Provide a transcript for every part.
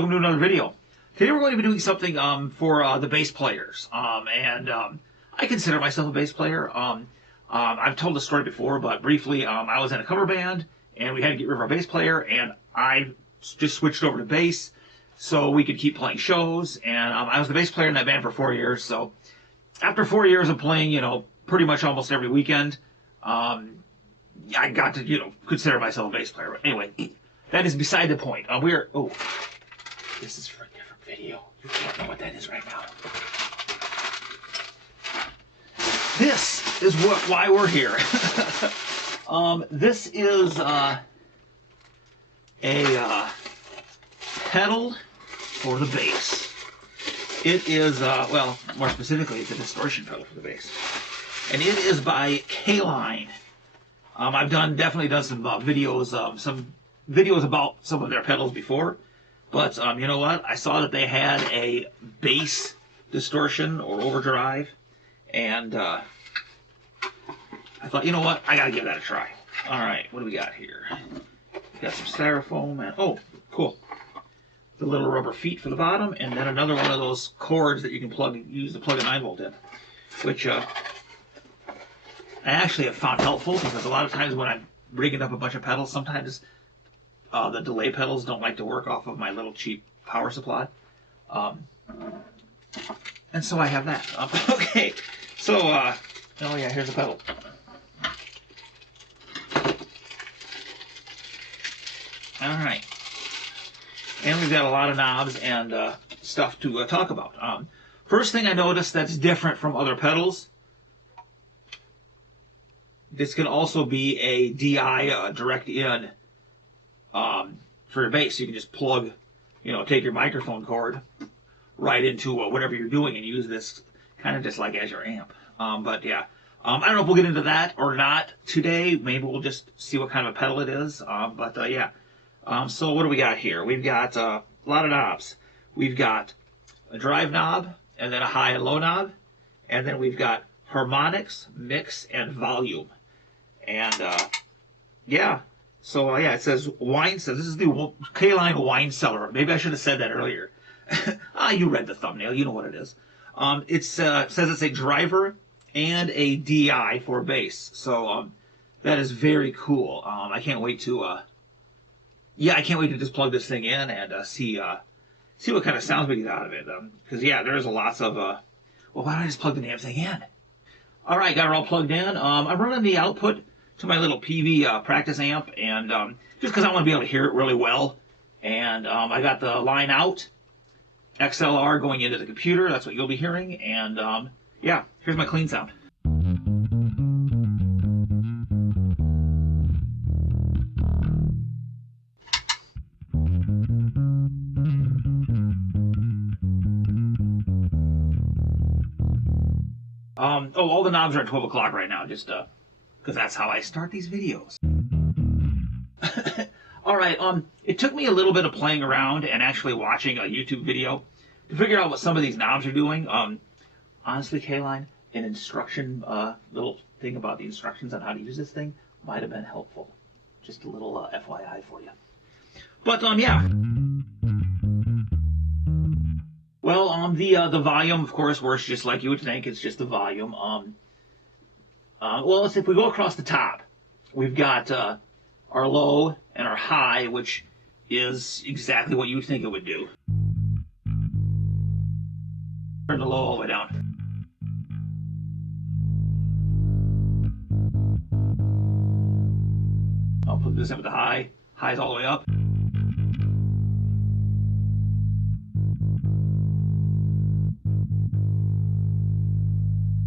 welcome to another video. Today we're going to be doing something for the bass players, I consider myself a bass player. I've told the story before, but briefly, I was in a cover band, and we had to get rid of our bass player, and I just switched over to bass so we could keep playing shows, and I was the bass player in that band for 4 years, so after 4 years of playing, pretty much almost every weekend, I got to, consider myself a bass player. But anyway, that is beside the point. This is for a different video. You can't know what that is right now. This is why we're here. This is a pedal for the bass. It is, well, more specifically, it's a distortion pedal for the bass. And it is by Caline. I've definitely done some videos about some of their pedals before, but you know what? I saw that they had a bass distortion or overdrive, and I thought, you know what? I gotta give that a try. All right, what do we got here? We got some styrofoam, and oh, cool. The little rubber feet for the bottom, and then another one of those cords that you can use to plug a 9-volt in, which I actually have found helpful, because a lot of times when I'm rigging up a bunch of pedals, sometimes the delay pedals don't like to work off of my little cheap power supply. And so I have that. Okay, so, oh yeah, here's a pedal. Alright. And we've got a lot of knobs and stuff to talk about. First thing I noticed that's different from other pedals, this can also be a DI direct in for your bass. You can just plug, take your microphone cord right into whatever you're doing and use this kind of just like as your amp. But yeah, I don't know if we'll get into that or not today. Maybe we'll just see what kind of a pedal it is. Yeah. So what do we got here? We've got a lot of knobs. We've got a drive knob, and then a high and low knob, and then we've got harmonics, mix, and volume. And yeah, so yeah, it says wine. So this is the Caline wine cellar. Maybe I should have said that earlier. You read the thumbnail. You know what it is. It says it's a driver and a DI for bass. So that is very cool. I can't wait to I can't wait to just plug this thing in and see what kind of sounds we get out of it. Because yeah, there's lots of well, why don't I just plug the damn thing in? All right, got it all plugged in. I'm running the output to my little PV practice amp, and just because I want to be able to hear it really well. And I got the line out, XLR going into the computer. That's what you'll be hearing. And yeah, here's my clean sound. All the knobs are at 12 o'clock right now, just because that's how I start these videos. All right, it took me a little bit of playing around and actually watching a YouTube video to figure out what some of these knobs are doing. Honestly, Caline, an instruction, little thing about the instructions on how to use this thing might have been helpful. Just a little FYI for you. But, yeah. Well, the volume, of course, works just like you would think. It's just the volume. Well, if we go across the top, we've got our low and our high, which is exactly what you would think it would do. Turn the low all the way down. I'll put this in with the high. High's all the way up.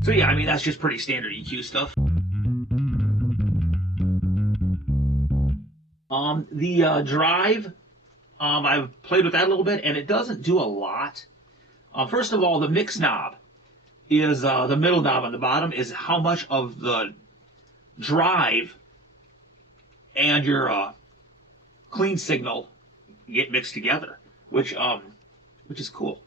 So yeah, I mean, that's just pretty standard EQ stuff. The drive, I've played with that a little bit, and it doesn't do a lot. First of all, the mix knob is, the middle knob on the bottom is how much of the drive and your clean signal get mixed together, which is cool.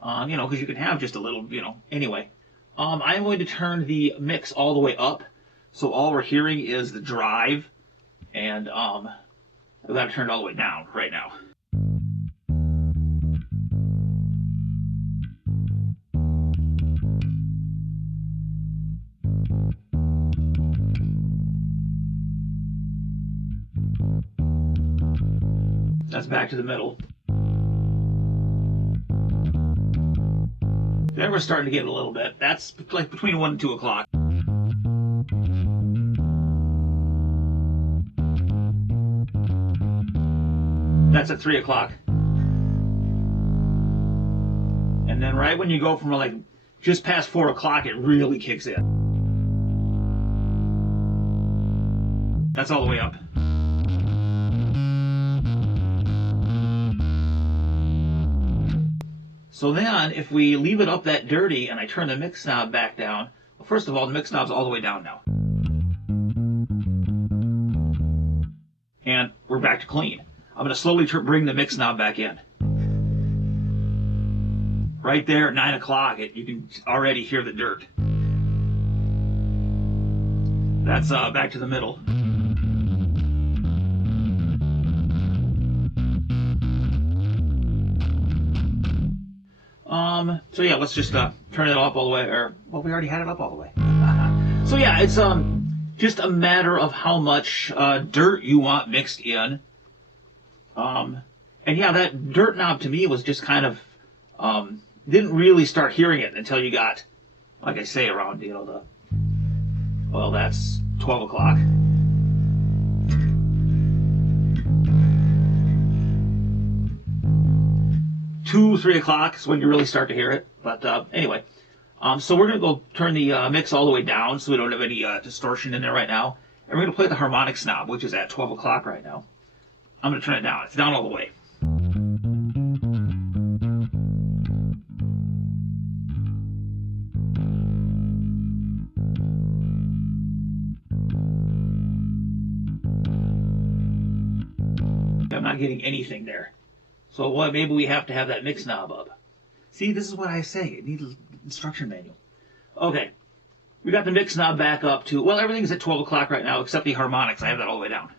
Because you can have just a little, anyway. I'm going to turn the mix all the way up, so all we're hearing is the drive, and I've got it turned all the way down right now. That's back to the middle. Then we're starting to get a little bit. That's like between 1 and 2 o'clock. That's at 3 o'clock. And then right when you go from like just past 4 o'clock, it really kicks in. That's all the way up. So then, if we leave it up that dirty and I turn the mix knob back down, well, first of all, the mix knob's all the way down now. And we're back to clean. I'm going to slowly bring the mix knob back in. Right there at 9 o'clock, you can already hear the dirt. That's back to the middle. So yeah, let's just turn it up all the way, or, well, we already had it up all the way. So yeah, it's just a matter of how much dirt you want mixed in. And yeah, that dirt knob to me was just kind of, didn't really start hearing it until you got, like I say, around, you know, well, that's 12 o'clock. 2, 3 o'clock is when you really start to hear it. But anyway, so we're going to go turn the mix all the way down so we don't have any distortion in there right now. And we're going to play the harmonics knob, which is at 12 o'clock right now. I'm going to turn it down. It's down all the way. I'm not getting anything there. So what? Maybe we have to have that mix knob up. See, this is what I say. It needs an instruction manual. Okay. We got the mix knob back up to, well, everything's at 12 o'clock right now except the harmonics. I have that all the way down.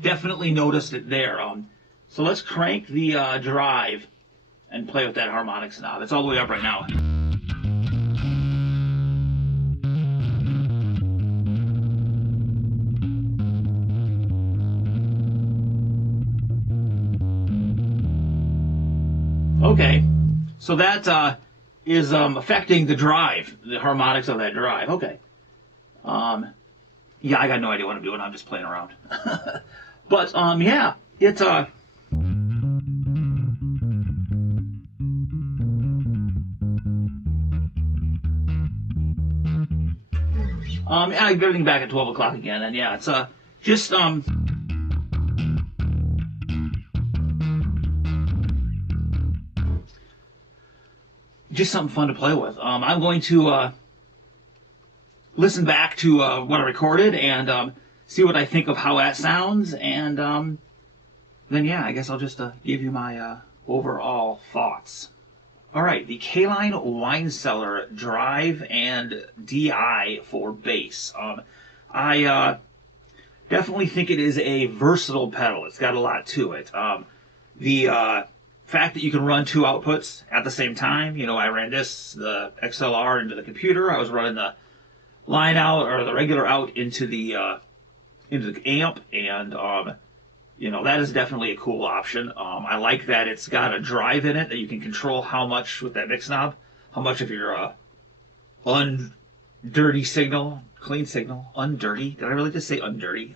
Definitely noticed it there. So let's crank the drive and play with that harmonics knob. It's all the way up right now. Okay, so that is affecting the drive, the harmonics of that drive. Okay. Yeah, I got no idea what I'm doing. I'm just playing around. But yeah, it's I get everything back at 12 o'clock again, and yeah, it's just something fun to play with. I'm going to listen back to what I recorded and see what I think of how that sounds, and then yeah, I guess I'll just give you my overall thoughts. All right, the Caline Wine Cellar Drive and DI for bass. I definitely think it is a versatile pedal. It's got a lot to it. The fact that you can run 2 outputs at the same time. You know, I ran the XLR into the computer. I was running the line out, or the regular out, into the amp, and you know, that is definitely a cool option. I like that it's got a drive in it that you can control how much with that mix knob, how much of your undirty signal, clean signal, undirty. Did I really just say undirty?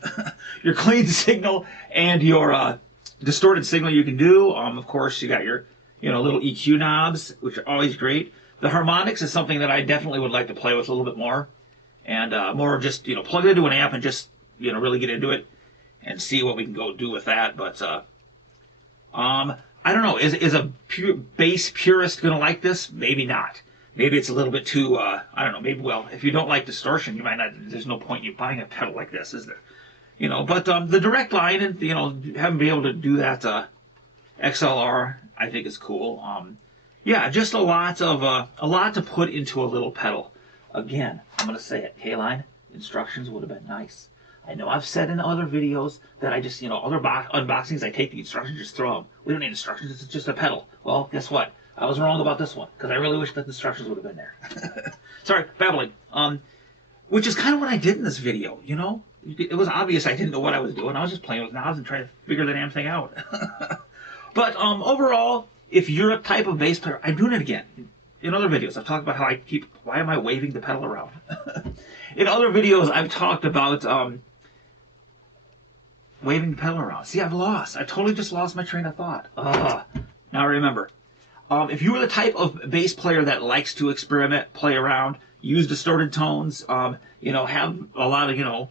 Your clean signal and your distorted signal you can do. Of course, you got your, you know, little EQ knobs, which are always great. The harmonics is something that I definitely would like to play with a little bit more, and more just, you know, plug it into an amp and just, you know, really get into it and see what we can go do with that. But I don't know. Is a bass purist gonna like this? Maybe not. Maybe it's a little bit too. I don't know. Maybe, well, if you don't like distortion, you might not. There's no point in you buying a pedal like this, is there? You know. But the direct line and, you know, having been able to do that XLR, I think is cool. Yeah, just a lot to put into a little pedal. Again, I'm gonna say it, Caline. Instructions would have been nice. I know I've said in other videos that I just, other unboxings, I take the instructions, just throw them. We don't need instructions, it's just a pedal. Well, guess what? I was wrong about this one, because I really wish that the instructions would have been there. Sorry, babbling. Which is kind of what I did in this video, It was obvious I didn't know what I was doing. I was just playing with knobs and trying to figure the damn thing out. But overall, if you're a type of bass player, I'm doing it again. In other videos, I've talked about how why am I waving the pedal around? In other videos, I've talked about waving the pedal around. See, I totally just lost my train of thought. Now remember, if you are the type of bass player that likes to experiment, play around, use distorted tones, have a lot of,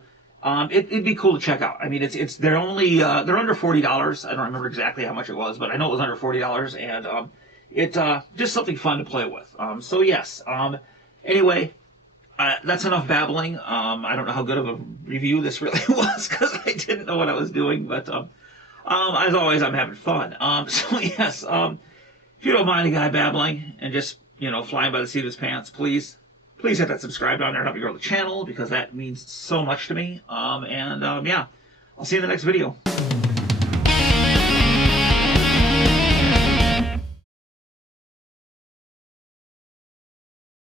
it'd be cool to check out. I mean, they're under $40. I don't remember exactly how much it was, but I know it was under $40, and it's just something fun to play with. So yes. Anyway, that's enough babbling. I don't know how good of a review this really was because I didn't know what I was doing, but as always, I'm having fun. So yes. If you don't mind a guy babbling and just flying by the seat of his pants, please hit that subscribe down there and help me grow the channel because that means so much to me. Yeah, I'll see you in the next video.